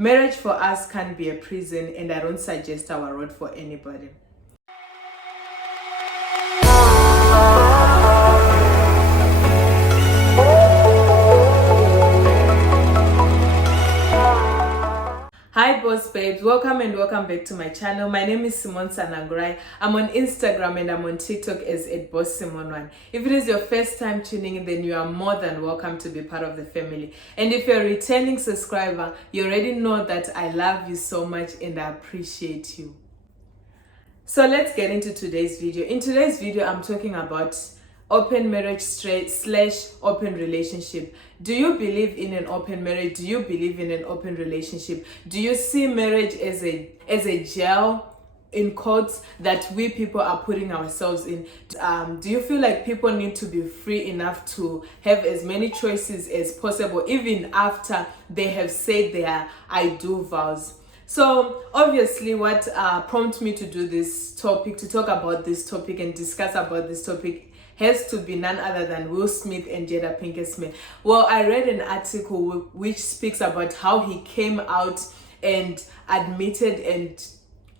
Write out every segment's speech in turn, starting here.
Marriage for us can't be a prison, and I don't suggest our road for anybody. Hi boss babes, welcome back to my channel. My name is Simonesanangurai. I'm on Instagram and I'm on TikTok as @bosssimone1. If it is your first time tuning in, then you are more than welcome to be part of the family. And if you're a returning subscriber, you already know that I love you so much and I appreciate you. So let's get into today's video. In today's video, I'm talking about open marriage / open relationship. Do you believe in an open marriage? Do you believe in an open relationship? Do you see marriage as a jail, in quotes, that we people are putting ourselves in? Do you feel like people need to be free enough to have as many choices as possible, even after they have said their I do vows? So obviously what prompted me to do this topic, to talk about this topic and discuss about this topic, has to be none other than Will Smith and Jada Pinkett. Well, I read an article which speaks about how he came out and admitted and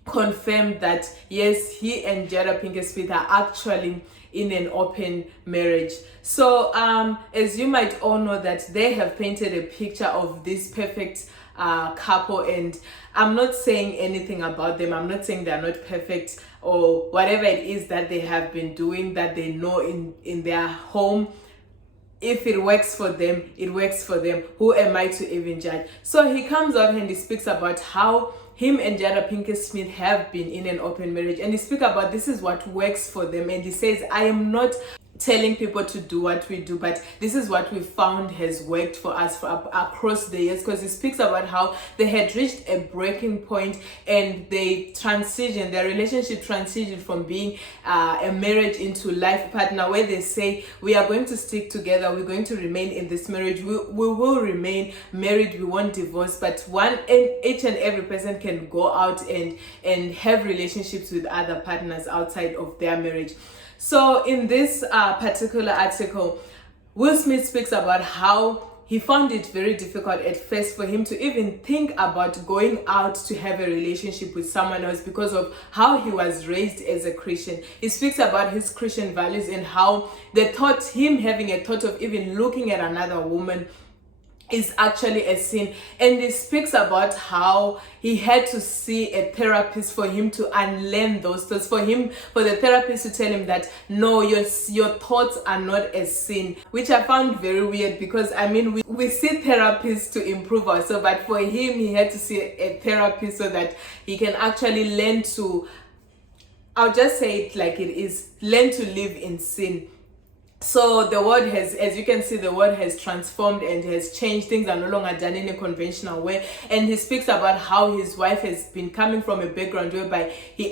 confirmed that yes, he and Jada Pinkett are actually in an open marriage. So as you might all know, that they have painted a picture of this perfect couple, and I'm not saying anything about them. I'm not saying they're not perfect or whatever it is that they have been doing, that they know in their home. If it works for them, it works for them. Who am I to even judge? So he comes out and he speaks about how him and Jada Pinkett have been in an open marriage, and he speaks about this is what works for them. And he says, I am not telling people to do what we do, but this is what we found has worked for us across the years. Because he speaks about how they had reached a breaking point and their relationship transitioned from being a marriage into life partner, where they say we are going to stick together, we're going to remain in this marriage, we will remain married, we won't divorce, but each and every person can go out and have relationships with other partners outside of their marriage. So in this particular article, Will Smith speaks about how he found it very difficult at first for him to even think about going out to have a relationship with someone else because of how he was raised as a Christian. He speaks about his Christian values and how him having a thought of even looking at another woman is actually a sin. And he speaks about how he had to see a therapist for him to unlearn those thoughts, for the therapist to tell him that no, your thoughts are not a sin, which I found very weird, because I mean we see therapists to improve ourselves, but for him he had to see a therapist so that he can actually learn to, I'll just say it like it is, learn to live in sin. So the world has, as you can see, the world has transformed and has changed. Things are no longer done in a conventional way. And he speaks about how his wife has been coming from a background whereby she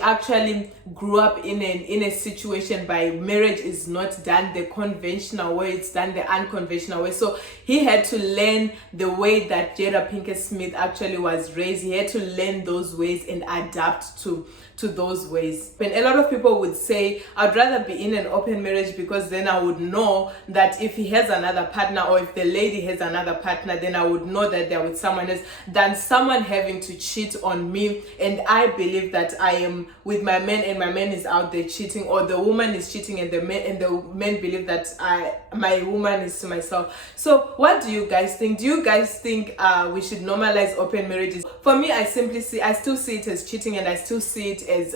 actually grew up in a situation by marriage is not done the conventional way, it's done the unconventional way. So he had to learn the way that Jada Pinkett actually was raised. He had to learn those ways and adapt to those ways. And a lot of people would say, I'd rather be in an open marriage because then I would know that if he has another partner, or if the lady has another partner, then I would know that they're with someone else, than someone having to cheat on me. And I believe that I am with my man and my man is out there cheating, or the woman is cheating and the men believe that my woman is to myself. So what do you guys think? Do you guys think we should normalize open marriages? For me, I still see it as cheating, and I still see it as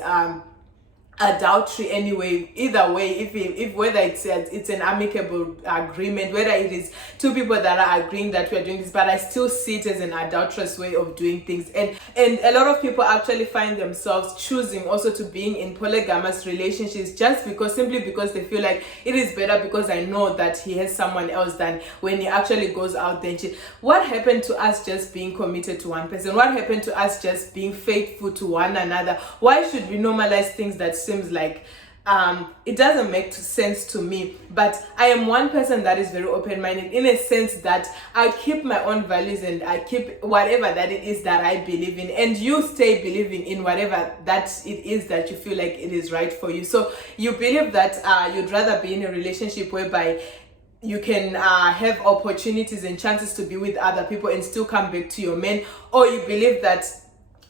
adultery anyway. Either way, if whether it's an amicable agreement, whether it is two people that are agreeing that we are doing this, but I still see it as an adulterous way of doing things. And a lot of people actually find themselves choosing also to being in polygamous relationships simply because they feel like it is better because I know that he has someone else, than when he actually goes out there and cheat. What happened to us just being committed to one person? What happened to us just being faithful to one another? Why should we normalize things that seems like it doesn't make sense to me? But I am one person that is very open-minded, in a sense that I keep my own values and I keep whatever that it is that I believe in, and you stay believing in whatever that it is that you feel like it is right for you. So you believe that you'd rather be in a relationship whereby you can have opportunities and chances to be with other people and still come back to your man, or you believe that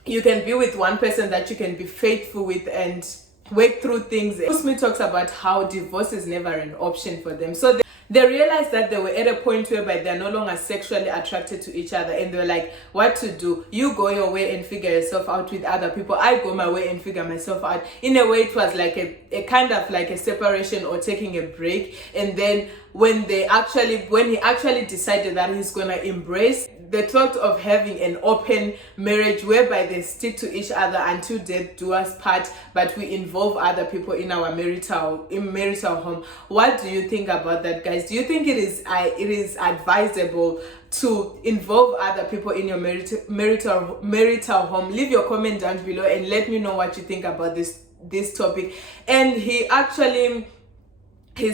you can be with one person that you can be faithful with and work through things. Will Smith talks about how divorce is never an option for them. So they realized that they were at a point whereby they're no longer sexually attracted to each other, and they were like, what to do? You go your way and figure yourself out with other people, I go my way and figure myself out. In a way, it was like a kind of like a separation or taking a break. And then when he actually decided that he's gonna embrace the thought of having an open marriage whereby they stick to each other until death do us part, but we involve other people in our marital home. What do you think about that, guys? Do you think it is advisable to involve other people in your marital home? Leave your comment down below and let me know what you think about this topic. And he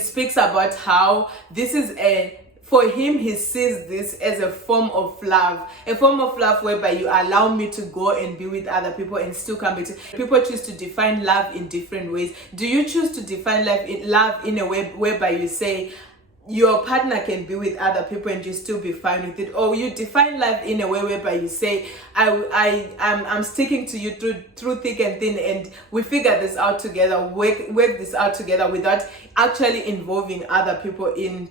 speaks about how this is for him, he sees this as a form of love whereby you allow me to go and be with other people and still come back to. People choose to define love in different ways. Do you choose to define love in a way whereby you say your partner can be with other people and you still be fine with it, or you define love in a way whereby you say I'm sticking to you through thick and thin, and we figure this out together, work this out together without actually involving other people in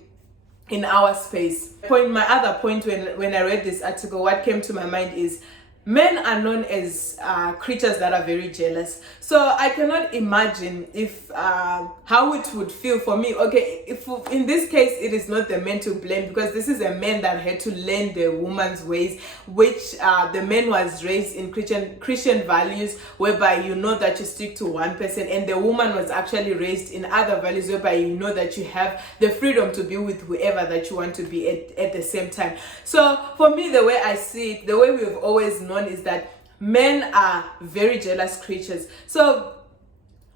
our space. My other point when I read this article, what came to my mind is men are known as creatures that are very jealous. So I cannot imagine if how it would feel for me. Okay, if in this case it is not the man to blame, because this is a man that had to learn the woman's ways, which the man was raised in Christian values, whereby you know that you stick to one person, and the woman was actually raised in other values whereby you know that you have the freedom to be with whoever that you want to be at the same time. So for me, the way I see it, the way we've always known is that men are very jealous creatures. So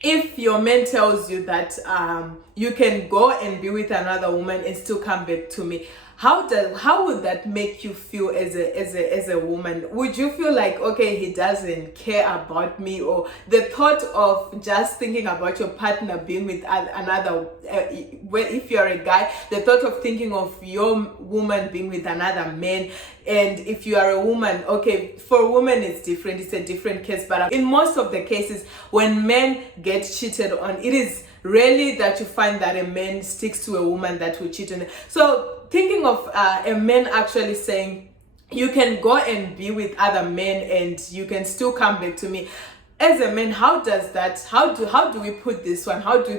if your man tells you that you can go and be with another woman and still come back to me, how would that make you feel as a woman? Would you feel like, okay, he doesn't care about me? Or the thought of just thinking about your partner being with another, if you're a guy, the thought of thinking of your woman being with another man, and if you are a woman, okay, for a woman it's different, it's a different case, but in most of the cases when men get cheated on, it is rarely that you find that a man sticks to a woman that will cheat on him. So thinking of a man actually saying, you can go and be with other men and you can still come back to me. As a man, how do we put this one? And how do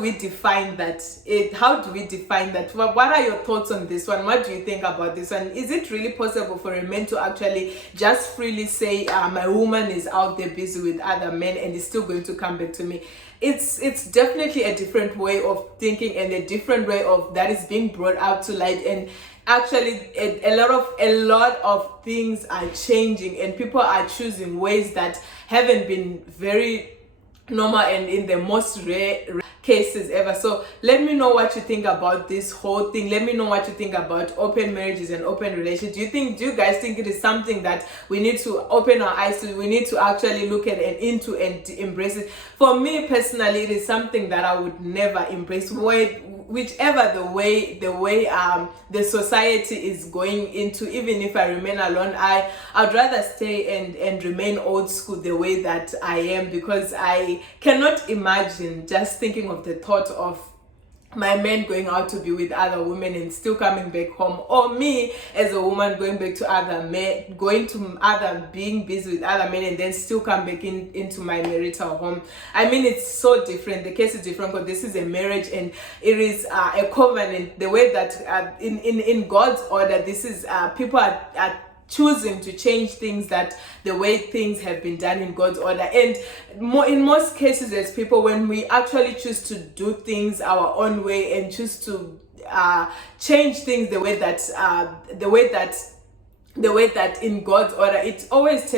we define that? What are your thoughts on this one? What do you think about this one? Is it really possible for a man to actually just freely say, my woman is out there busy with other men and is still going to come back to me? It's definitely a different way of thinking and a different way of that is being brought out to light. And actually a lot of things are changing and people are choosing ways that haven't been very normal and in the most rare cases ever. So let me know what you think about this whole thing. Let me know what you think about open marriages and open relationships. Do you guys think it is something that we need to open our eyes to? We need to actually look at and into and embrace it? For me personally, it is something that I would never embrace. Whichever the way the society is going into, even if I remain alone, I'd rather stay and remain old school the way that I am, because I cannot imagine just thinking of the thought of my man going out to be with other women and still coming back home, or me as a woman going back to other men, being busy with other men and then still come back into my marital home. I mean, it's so different. The case is different because this is a marriage and it is a covenant. The way that in God's order, this is people are choosing to change things that the way things have been done in God's order. And in most cases, as people, when we actually choose to do things our own way and choose to change things the way that in God's order, it always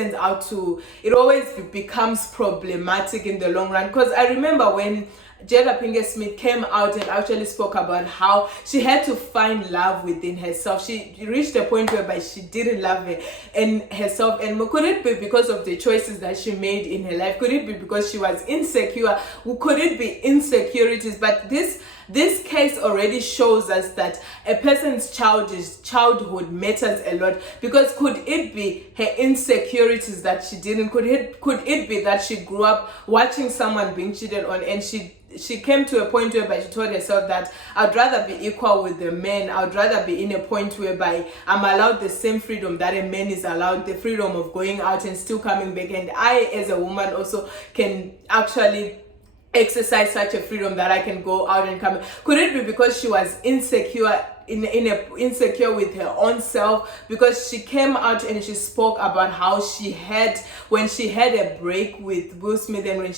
becomes problematic in the long run. Because I remember when Jada Pinkett Smith came out and actually spoke about how she had to find love within herself. She reached a point whereby she didn't love her and herself. And could it be because of the choices that she made in her life? Could it be because she was insecure? Could it be insecurities? But this case already shows us that a person's childhood matters a lot, because could it be her insecurities that she didn't? Could it be that she grew up watching someone being cheated on, and she came to a point whereby she told herself that I'd rather be equal with the men. I'd rather be in a point whereby I'm allowed the same freedom that a man is allowed, the freedom of going out and still coming back. And I, as a woman, also can actually exercise such a freedom that I can go out and come. Could it be because she was insecure insecure with her own self, because she came out and she spoke about how she had, when she had a break with Will Smith, and when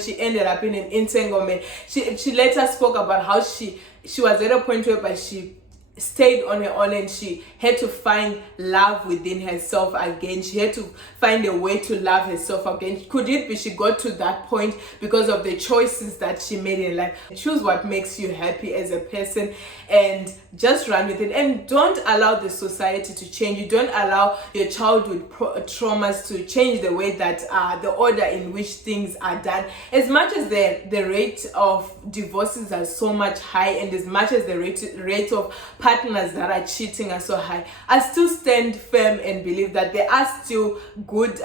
she ended up in an entanglement, she later spoke about how she was at a point whereby she stayed on her own and she had to find love within herself again. She had to find a way to love herself again. Could it be she got to that point because of the choices that she made in life? Choose what makes you happy as a person and just run with it, and don't allow the society to change you. Don't allow your childhood traumas to change the way that the order in which things are done. As much as the rate of divorces are so much high, and as much as the rate of partners that are cheating are so high, I still stand firm and believe that there are still good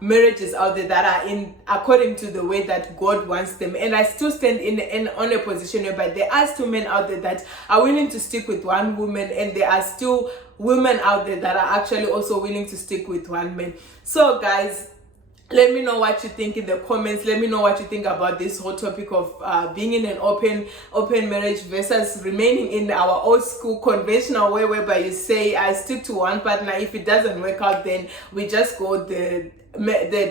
marriages out there that are in according to the way that God wants them. And I still stand on a position whereby there are still men out there that are willing to stick with one woman, and there are still women out there that are actually also willing to stick with one man. So guys, let me know what you think in the comments. Let me know what you think about this whole topic of being in an open marriage versus remaining in our old school conventional way, whereby you say I stick to one partner. If it doesn't work out, then we just go the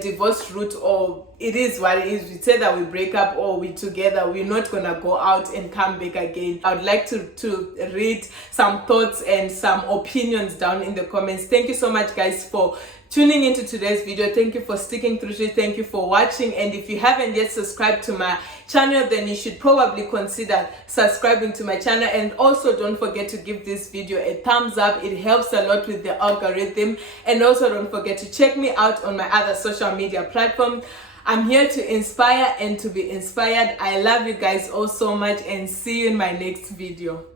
divorce route, or it is what it is. We say that we break up or we together. We're not gonna go out and come back again. I would like to read some thoughts and some opinions down in the comments. Thank you so much guys for tuning into today's video. Thank you for sticking through to it. Thank you for watching. And if you haven't yet subscribed to my channel, then you should probably consider subscribing to my channel. And also don't forget to give this video a thumbs up. It helps a lot with the algorithm. And also don't forget to check me out on my other social media platforms. I'm here to inspire and to be inspired. I love you guys all so much, and see you in my next video.